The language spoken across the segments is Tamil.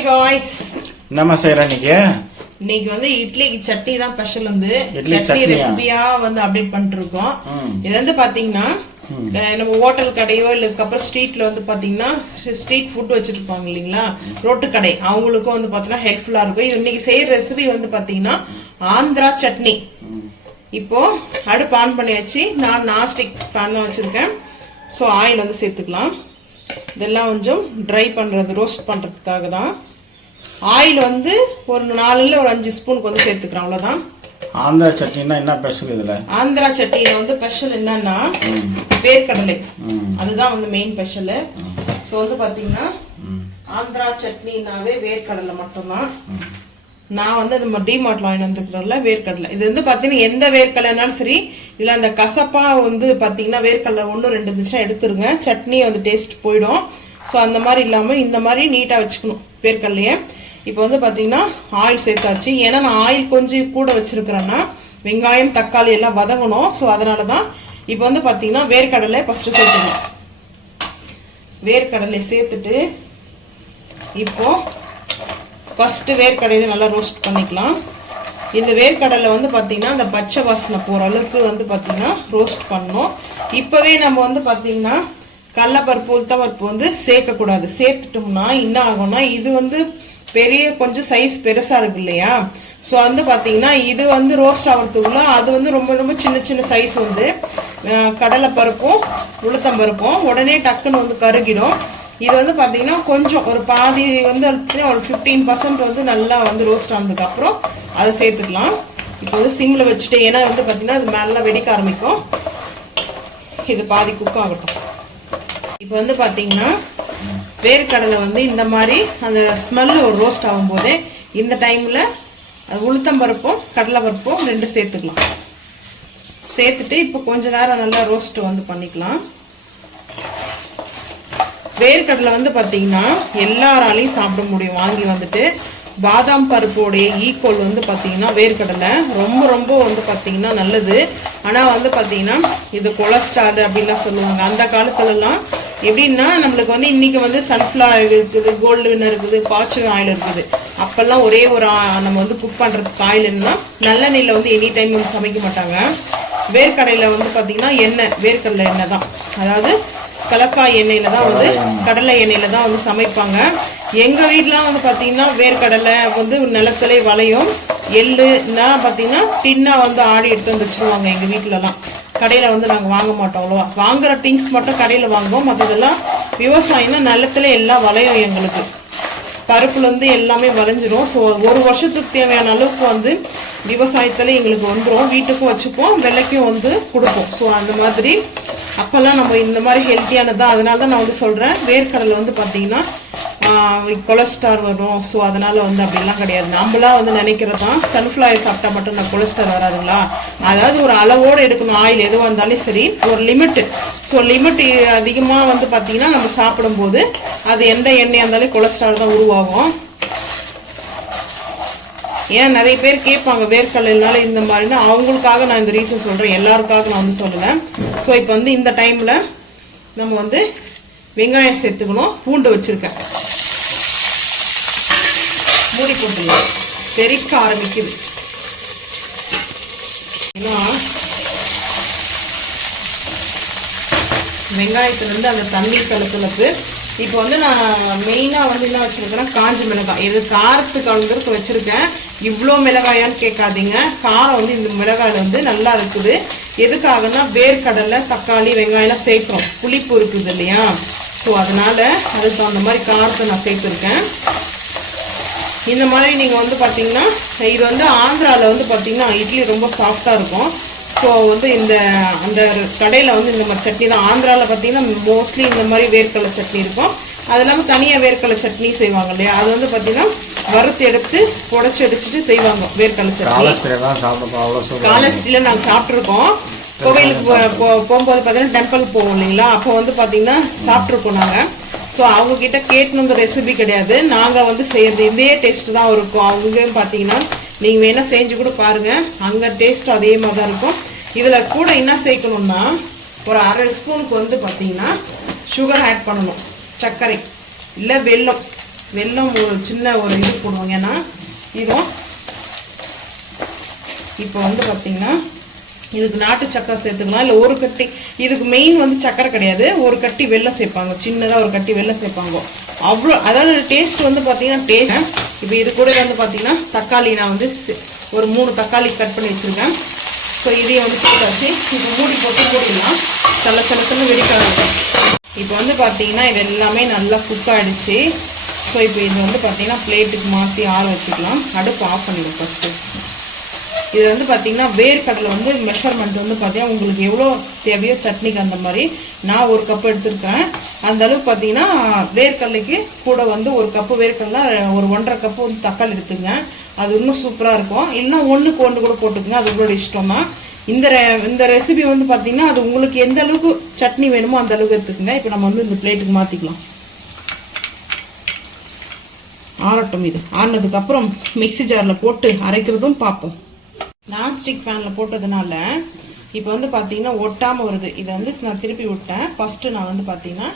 ஹாய் காய்ஸ், என்னம்மா செய்யற இன்னைக்கு வந்து இட்லிக்கு சட்னி தான் ஸ்பெஷல். வந்து சட்னி ரெசிபியா வந்து அப்டேட் பண்ணிட்டு இருக்கோம். இது வந்து பாத்தீங்கன்னா நம்ம ஹோட்டல் கடையோ இல்லக்கப்புறம் ஸ்ட்ரீட்ல வந்து பாத்தீங்கன்னா ஸ்ட்ரீட் ஃபுட் வச்சிருப்பாங்க இல்லைங்களா, ரோட்டு கடை, அவங்களுக்கும் வந்து பாத்தீங்கன்னா ஹெல்ப்ஃபுல்லா இருக்கும். இது இன்னைக்கு செய்யற ரெசிபி வந்து பாத்தீங்கன்னா ஆந்திரா சட்னி. இப்போ அடுப்பு ஆன் பண்ணியாச்சு. நான் நான்ஸ்டிக் பேன் தான் வச்சிருக்கேன். ஸோ ஆயில் வந்து சேர்த்துக்கலாம். இதெல்லாம் கொஞ்சம் ட்ரை பண்ணுறது, ரோஸ்ட் பண்ணுறதுக்காக தான். ஆயில் வந்து ஒரு 4 ஒரு 5 ஸ்பூனுக்கு வந்து சேர்த்துக்கிறோம், அவ்வளோதான். ஆந்திரா சட்னினா என்ன ஸ்பெஷல் இதில்? ஆந்திரா சட்னியில் வந்து ஸ்பெஷல் என்னன்னா வேர்க்கடலை, அதுதான் வந்து மெயின் ஸ்பெஷலு. ஸோ வந்து பார்த்தீங்கன்னா ஆந்திரா சட்னினாவே வேர்க்கடலை மட்டும்தான். நான் வந்து நம்ம டிமார்ட்ல வாங்கி வந்துக்கிறோம்ல வேர்க்கடலை. இது வந்து பார்த்தீங்கன்னா எந்த வேர்க்கடலைனாலும் சரி, இல்லை அந்த கசப்பா வந்து பார்த்தீங்கன்னா வேர்க்கடலை 1-2 இருந்துச்சுன்னா எடுத்துருங்க, சட்னி வந்து டேஸ்ட் போயிடும். ஸோ அந்த மாதிரி இல்லாமல் இந்த மாதிரி நீட்டாக வச்சுக்கணும் வேர்க்கடலையே. இப்போ வந்து பார்த்தீங்கன்னா ஆயில் சேர்த்தாச்சு. ஏன்னா நான் ஆயில் கொஞ்சம் கூட வச்சிருக்கிறேன்னா வெங்காயம் தக்காளி எல்லாம் வதங்கணும். ஸோ அதனால தான் இப்போ வந்து பார்த்தீங்கன்னா வேர்க்கடலை ஃபஸ்ட்டு சேர்த்துக்கணும். வேர்க்கடலை சேர்த்துட்டு இப்போ ஃபஸ்ட்டு வேர்க்கடலை நல்லா ரோஸ்ட் பண்ணிக்கலாம். இந்த வேர்க்கடலை வந்து பார்த்தீங்கன்னா அந்த பச்சை வாசனை போகிற அளவுக்கு வந்து பார்த்தீங்கன்னா ரோஸ்ட் பண்ணணும். இப்போவே நம்ம வந்து பார்த்தீங்கன்னா கடலைப்பருப்பு உளுத்தம்பருப்பு வந்து சேர்க்கக்கூடாது. சேர்த்துட்டோம்னா என்ன ஆகும்னா இது வந்து பெரிய கொஞ்சம் சைஸ் பெருசாக இருக்கு இல்லையா. ஸோ வந்து பார்த்தீங்கன்னா இது வந்து ரோஸ்ட் ஆகிறதுக்குள்ள அது வந்து ரொம்ப ரொம்ப சின்ன சின்ன சைஸ் வந்து கடலைப்பருப்பும் உளுத்தம்பருப்பும் உடனே டக்குன்னு வந்து கருகிடும். இது வந்து பார்த்தீங்கன்னா கொஞ்சம் ஒரு பாதி வந்து ஒரு 15% வந்து நல்லா வந்து ரோஸ்ட் ஆனதுக்கப்புறம் அதை சேர்த்துக்கலாம். இப்போ வந்து சிம்மில் வச்சுட்டு, ஏன்னா வந்து பார்த்தீங்கன்னா அது மேலே வெடிக்க ஆரம்பிக்கும். இது பாதி குக் ஆகட்டும். இப்போ வந்து பார்த்தீங்கன்னா வேர்க்கடலை வந்து இந்த மாதிரி அந்த ஸ்மெல்லு ஒரு ரோஸ்ட் ஆகும்போதே இந்த டைமில் உளுத்தம்பருப்பும் கடலைப்பருப்பும் 2 சேர்த்துக்கலாம். சேர்த்துட்டு இப்போ கொஞ்ச நேரம் நல்லா ரோஸ்ட் வந்து பண்ணிக்கலாம். வேர்க்கடலை வந்து பார்த்தீங்கன்னா எல்லாராலையும் சாப்பிட முடியும். வாங்கி வந்துட்டு பாதாம் பருப்போடைய ஈக்குவல் வந்து பார்த்தீங்கன்னா வேர்க்கடலை ரொம்ப ரொம்ப வந்து பார்த்தீங்கன்னா நல்லது. ஆனால் வந்து பார்த்தீங்கன்னா இது கொலஸ்ட்ரால் அப்படின்லாம் சொல்லுவாங்க. அந்த காலத்துலலாம் எப்படின்னா நம்மளுக்கு வந்து இன்னைக்கு வந்து சன்ஃப்ளவர் இருக்குது, கோல்டு வின்னர் இருக்குது, ஃபார்ச்சூன் ஆயில் இருக்குது. அப்போல்லாம் ஒரே ஒரு நம்ம வந்து குக் பண்ணுறதுக்கு ஆயில் என்னன்னா நல்லெண்ணெயில் வந்து எனி டைம் வந்து சமைக்க மாட்டாங்க. வேர்க்கடையில் வந்து பார்த்தீங்கன்னா எண்ணெய், வேர்க்கடலை எண்ணெய் தான், அதாவது கலக்காய் எண்ணெயில தான் வந்து கடலை எண்ணெயில தான் வந்து சமைப்பாங்க. எங்க வீட்டுலாம் வந்து பாத்தீங்கன்னா வேர்க்கடலை வந்து நிலத்திலே வளையும். எள்ளுன்னா பாத்தீங்கன்னா டின்னா வந்து ஆடி எடுத்து வந்து வச்சிருவாங்க. எங்க வீட்டுலலாம் கடையில வந்து நாங்க வாங்க மாட்டோம் அவ்வளோவா. வாங்குற திங்ஸ் மட்டும் கடையில வாங்குவோம். மற்றதெல்லாம் விவசாயம் தான், நிலத்துல எல்லாம் வளையும். எங்களுக்கு பருப்புல இருந்து எல்லாமே வளைஞ்சிரும். ஸோ ஒரு வருஷத்துக்கு தேவையான அளவுக்கு வந்து விவசாயத்துல எங்களுக்கு வந்துடும். வீட்டுக்கும் வச்சுப்போம், விலைக்கும் வந்து கொடுப்போம். ஸோ அந்த மாதிரி அப்போல்லாம் நம்ம இந்த மாதிரி ஹெல்த்தியானதான். அதனால தான் நான் வந்து சொல்கிறேன், வேர்க்கடலை வந்து பார்த்தீங்கன்னா கொலஸ்ட்ரால் வரும். ஸோ அதனால வந்து அப்படிலாம் கிடையாது. நம்மளாம் வந்து நினைக்கிறது தான் சன்ஃப்ளவர் சாப்பிட்டா மட்டும் நான் கொலஸ்ட்ரால் வராதுங்களா. அதாவது ஒரு அளவோடு எடுக்கணும். ஆயில் எதுவாக இருந்தாலும் சரி ஒரு லிமிட்டு. ஸோ லிமிட் அதிகமாக வந்து பார்த்தீங்கன்னா நம்ம சாப்பிடும்போது அது எந்த எண்ணெயாக இருந்தாலும் கொலஸ்ட்ரால் தான் உருவாகும். ஏன் நிறைய பேர் கேட்பாங்க வேர்க்கடலைனால இந்த மாதிரினா, அவங்களுக்காக நான் இந்த ரீசன் சொல்கிறேன், எல்லாருக்காக நான் வந்து சொல்லுவேன். ஸோ இப்போ வந்து இந்த டைமில் நம்ம வந்து வெங்காயம் சேர்த்துக்கணும். பூண்டு வச்சுருக்கேன், மூடி போட்டு தெறிக்க ஆரம்பிக்குது. ஏன்னா வெங்காயத்துலேருந்து அந்த தண்ணீர் கலப்புலப்பு. இப்போ வந்து நான் மெயினாக வந்து என்ன வச்சுருக்கிறேன், காஞ்ச மிளகாய். இது காரத்துக்கு அளவுக்கு வச்சுருக்கேன். இவ்வளோ மிளகாயான்னு கேட்காதீங்க, காரம் வந்து இந்த மிளகாயில் வந்து நல்லா இருக்குது. எதுக்காகனா வேர்க்கடலை தக்காளி வெங்காயம்லாம் சேர்க்குறோம், புளிப்பு இருக்குது இல்லையா. ஸோ அதனால் அதுக்கு தகுந்த மாதிரி காரத்தை நான் சேர்த்துருக்கேன். இந்த மாதிரி நீங்கள் வந்து பார்த்தீங்கன்னா இது வந்து ஆந்திராவில் வந்து பார்த்தீங்கன்னா இட்லி ரொம்ப சாஃப்டாக இருக்கும். ஸோ வந்து இந்த அந்த கடையில் வந்து இந்த மாதிரி சட்னி தான். ஆந்திராவில் பார்த்தீங்கன்னா மோஸ்ட்லி இந்த மாதிரி வேர்க்கடலை சட்னி இருக்கும். அது இல்லாமல் தனியாக வேர்க்கடலை சட்னி செய்வாங்க இல்லையா, அது வந்து பார்த்தீங்கன்னா வறுத்து எடுத்து புடச்சி அடிச்சுட்டு செய்வாங்க வேர்க்கடலை சட்னி. காலஸ்ட்ரியில் நாங்கள் சாப்பிட்ருக்கோம். கோவிலுக்கு போகும்போது பார்த்தீங்கன்னா டெம்பிள் போவோம் இல்லைங்களா, அப்போ வந்து பார்த்தீங்கன்னா சாப்பிட்ருக்கோம் நாங்கள். ஸோ அவங்கக்கிட்ட கேட்கணுங்கிற ரெசிபி கிடையாது, நாங்கள் வந்து செய்யறது இதே டேஸ்ட்டு தான் இருக்கும். அவங்கன்னு பார்த்தீங்கன்னா நீங்கள் வேணால் செஞ்சு கூட பாருங்கள், அங்கே டேஸ்ட்டு அதே மாதிரி தான் இருக்கும். இதில் கூட என்ன சேர்க்கணுன்னா ஒரு 1/2 ஸ்பூனுக்கு வந்து பார்த்தீங்கன்னா சுகர் ஆட் பண்ணணும், சர்க்கரை இல்லை வெல்லம். வெல்லம் ஒரு சின்ன ஒரு இது போடுவோம். ஏன்னா இதுவும் இப்போ வந்து பார்த்தீங்கன்னா இதுக்கு நாட்டு சக்கரை சேர்த்துக்கலாம், இல்லை ஒரு கட்டி. இதுக்கு மெயின் வந்து சக்கரை கிடையாது, ஒரு கட்டி வெல்லம் சேர்ப்பாங்க, சின்னதாக ஒரு கட்டி வெல்லம் சேர்ப்பாங்க. அவ்வளோ அதாவது டேஸ்ட் வந்து பார்த்தீங்கன்னா டேஸ்ட். இப்போ இது கூட வந்து பார்த்தீங்கன்னா தக்காளி நான் வந்து ஒரு 3 தக்காளி கட் பண்ணி வச்சுருக்கேன். ஸோ இதையும் வந்து போட்டாச்சு. இப்போ மூடி போட்டு போட்டுக்கலாம், சில வெடிக்காது. இப்போ வந்து பார்த்தீங்கன்னா இது எல்லாமே நல்லா குக் ஆகிடுச்சு. ஸோ இப்போ இது வந்து பார்த்தீங்கன்னா பிளேட்டுக்கு மாற்றி ஆற வச்சுக்கலாம். அடுப்பு ஆஃப் பண்ணிடும் ஃபஸ்ட்டு. இது வந்து பார்த்தீங்கன்னா வேர்க்கடலை வந்து மெஷர்மெண்ட் வந்து பார்த்தீங்கன்னா உங்களுக்கு எவ்வளோ தேவையோ சட்னிக்கு அந்த மாதிரி நான் 1 கப்பு எடுத்துருக்கேன். அந்த அளவுக்கு பார்த்தீங்கன்னா வேர்க்கடலைக்கு கூட வந்து 1 கப்பு வேர்க்கடலை, ஒரு 1.5 கப்பு வந்து தக்காளி எடுத்துங்க. அது இன்னும் சூப்பராக இருக்கும். இல்லைன்னா 1க்கு 1 கூட போட்டுக்குங்க, அது உங்களோட இஷ்டம் தான். இந்த ரெசிபி வந்து பார்த்தீங்கன்னா அது உங்களுக்கு எந்த அளவுக்கு சட்னி வேணுமோ அந்த அளவுக்கு எடுத்துக்கோங்க. இப்போ நம்ம வந்து இந்த பிளேட்டுக்கு மாற்றிக்கலாம். ஆறட்டும். இது ஆறினதுக்கப்புறம் மிக்ஸி ஜாரில் போட்டு அரைக்கிறதும் பார்ப்போம். நான்ஸ்டிக் பேனில் போட்டதுனால இப்போ வந்து பார்த்தீங்கன்னா ஒட்டாமல் வருது. இதை வந்து நான் திருப்பி விட்டேன். ஃபஸ்ட்டு நான் வந்து பார்த்தீங்கன்னா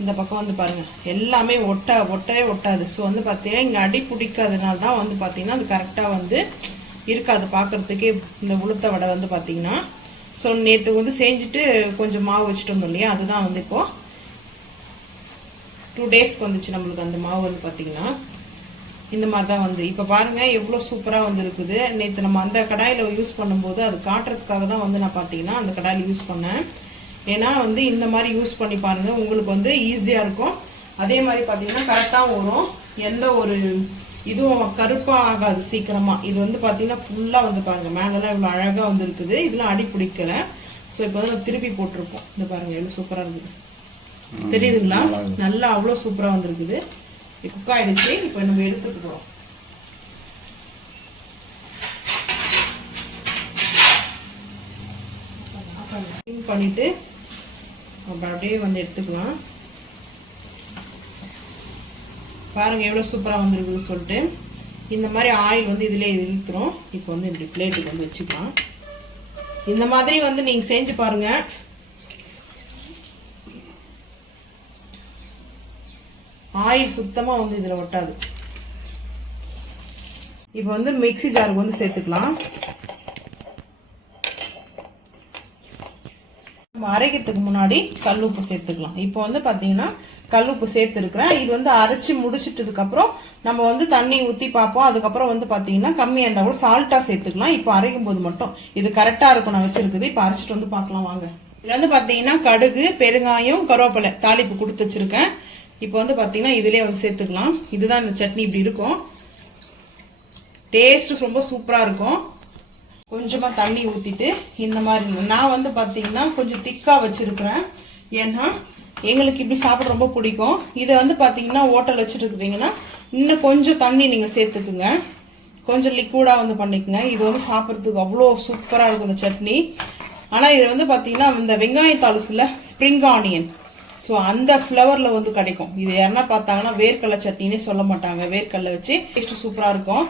இந்த பக்கம் வந்து பாருங்கள் எல்லாமே ஒட்டவே ஒட்டாது. ஸோ வந்து பார்த்தீங்கன்னா இங்கே அடி பிடிக்காதனால தான் வந்து பார்த்தீங்கன்னா அது கரெக்டாக வந்து இருக்காது பார்க்குறதுக்கே. இந்த உளுத்த வடை வந்து பார்த்தீங்கன்னா ஸோ நேற்று வந்து செஞ்சுட்டு கொஞ்சம் மாவு வச்சுட்டு வந்தோம் இல்லையா, அதுதான் வந்து இப்போது 2 டேஸ்க்கு வந்துச்சு நம்மளுக்கு அந்த மாவு வந்து பார்த்தீங்கன்னா இந்த மாதிரி தான் வந்து. இப்போ பாருங்கள் எவ்வளோ சூப்பராக வந்து இருக்குது. நேற்று நம்ம அந்த கடாயில் யூஸ் பண்ணும்போது அது காட்டுறதுக்காக தான் வந்து நான் பார்த்தீங்கன்னா அந்த கடாயில் யூஸ் பண்ணேன். ஏன்னா வந்து இந்த மாதிரி யூஸ் பண்ணி பாருங்கள், உங்களுக்கு வந்து ஈஸியாக இருக்கும். அதே மாதிரி பார்த்தீங்கன்னா கரெக்டாகவும் வரும், எந்த ஒரு இதுவும் கருப்பாக ஆகாது சீக்கிரமாக. இது வந்து பார்த்தீங்கன்னா ஃபுல்லாக வந்து பாருங்கள் மேலெல்லாம் இவ்வளோ அழகாக வந்து இருக்குது. இதெல்லாம் அடி பிடிக்கலை. ஸோ இப்போ வந்து திருப்பி போட்டிருப்போம். இந்த பாருங்கள் எவ்வளோ சூப்பராக இருக்குது, தெரியுதுங்களா? நல்லா அவ்வளோ சூப்பராக வந்துருக்குது. குக் ஆயிடுச்சு. இப்போ நம்ம எடுத்துக்கிறோம். பண்ணிட்டு அப்படியே வந்து எடுத்துக்கலாம். பாருங்க எவ்வளவு சூப்பரா வந்துருக்குது சொல்லிட்டு. இந்த மாதிரி ஆயில் வந்து இதுல இழுத்துரும். இப்போ வந்து இப்படி பிளேட்டுக்கு வந்து வச்சுக்கலாம். இந்த மாதிரி வந்து நீங்க செஞ்சு பாருங்க. ஆயில் சுத்தமா வந்து இதுல ஒட்டாது. இப்போ வந்து மிக்ஸி ஜாருக்கு வந்து சேர்த்துக்கலாம். நம்ம அரைக்கிறதுக்கு முன்னாடி கல்லுப்பு சேர்த்துக்கலாம். இப்போ வந்து பாத்தீங்கன்னா கல்லுப்பு சேர்த்துருக்கிறேன். இது வந்து அரைச்சி முடிச்சிட்டதுக்கு அப்புறம் நம்ம வந்து தண்ணி ஊற்றி பார்ப்போம். அதுக்கப்புறம் வந்து பாத்தீங்கன்னா கம்மியாக இருந்தால் கூட சால்ட்டா சேர்த்துக்கலாம். இப்போ அரைக்கும் போது மட்டும் இது கரெக்டா இருக்கும் நான் வச்சிருக்குது. இப்போ அரைச்சிட்டு வந்து பார்க்கலாம் வாங்க. இதுல வந்து பாத்தீங்கன்னா கடுகு, பெருங்காயம், கருவேப்பிலை தாளிப்பு கொடுத்து வச்சிருக்கேன். இப்போ வந்து பாத்தீங்கன்னா இதுலயே வந்து சேர்த்துக்கலாம். இதுதான் இந்த சட்னி இப்படி இருக்கும். டேஸ்ட் ரொம்ப சூப்பரா இருக்கும். கொஞ்சமா தண்ணி ஊத்திட்டு இந்த மாதிரி நான் வந்து பாத்தீங்கன்னா கொஞ்சம் திக்கா வச்சிருக்கிறேன். ஏன்னா எங்களுக்கு இப்படி சாப்பிட ரொம்ப பிடிக்கும். இதை வந்து பாத்தீங்கன்னா ஹோட்டல் வச்சுட்டு இருக்கிறீங்கன்னா இன்னும் கொஞ்சம் தண்ணி நீங்க சேர்த்துக்குங்க, கொஞ்சம் லிக்விடா வந்து பண்ணிக்கோங்க. இது வந்து சாப்பிட்றதுக்கு அவ்வளோ சூப்பரா இருக்கும் இந்த சட்னி. ஆனா இது வந்து பாத்தீங்கன்னா இந்த வெங்காய தாளிசுல ஸ்ப்ரிங் ஆனியன், ஸோ அந்த ஃப்ளவர்ல வந்து கிடைக்கும். இது யாருன்னா பார்த்தாங்கன்னா வேர்க்கடலை சட்னினே சொல்ல மாட்டாங்க. வேர்க்கடலை வச்சு டேஸ்ட் சூப்பரா இருக்கும்.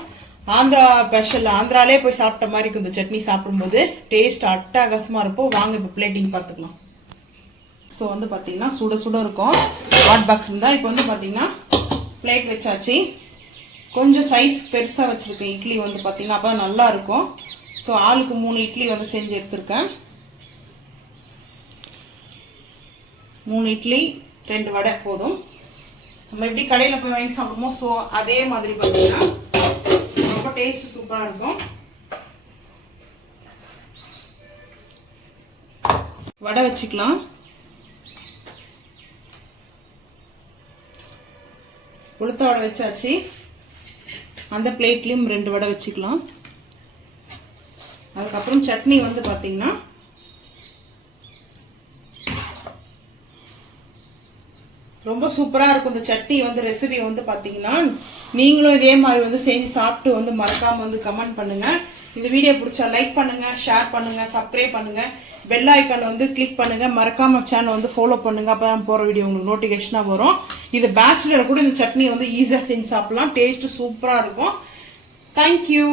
ஆந்திரா ஸ்பெஷல், ஆந்திராலே போய் சாப்பிட்ட மாதிரி இருக்கும் இந்த சட்னி. சாப்பிடும்போது டேஸ்ட் அட்டகாசமா இருக்கும். வாங்க இப்போ பிளேட்டிங் பார்த்துக்கலாம். ஸோ வந்து பார்த்தீங்கன்னா சுட சுட இருக்கும். ஹாட் பாக்ஸில் தான். இப்போ வந்து பார்த்தீங்கன்னா பிளேட் வச்சாச்சு. கொஞ்சம் சைஸ் பெருசாக வச்சுருக்கேன் இட்லி வந்து பார்த்தீங்கன்னா அப்போ நல்லா இருக்கும். ஸோ ஆளுக்கு 3 இட்லி வந்து செஞ்சு எடுத்திருக்கேன். 3 இட்லி 2 வடை போதும். நம்ம எப்படி கடையில் போய் வாங்கி சாப்பிடுமோ ஸோ அதே மாதிரி பார்த்தீங்கன்னா ரொம்ப டேஸ்ட் சூப்பராக இருக்கும். வடை வச்சுக்கலாம். உளுத்த வடை வச்சாச்சு. அந்த பிளேட்லயும் 2 வடை வச்சுக்கலாம். அதுக்கப்புறம் சட்னி வந்து பாத்தீங்கன்னா ரொம்ப சூப்பரா இருக்கும். இந்த சட்னி வந்து ரெசிபி வந்து பாத்தீங்கன்னா நீங்களும் இதே மாதிரி வந்து செஞ்சு சாப்பிட்டு வந்து மறக்காம வந்து கமெண்ட் பண்ணுங்க. இந்த வீடியோ பிடிச்சா லைக் பண்ணுங்க, ஷேர் பண்ணுங்க, சப்ஸ்கிரைப் பண்ணுங்க, பெல் ஐக்கான் வந்து கிளிக் பண்ணுங்க. மறக்காம சேனல் வந்து ஃபாலோ பண்ணுங்க. அப்பதான் போற வீடியோ உங்களுக்கு நோட்டிபிகேஷனா வரும். இது பேச்சுலர் கூட இந்த சட்னி வந்து ஈஸியா செஞ்சு சாப்பிடலாம். டேஸ்ட் சூப்பரா இருக்கும். தேங்க்யூ.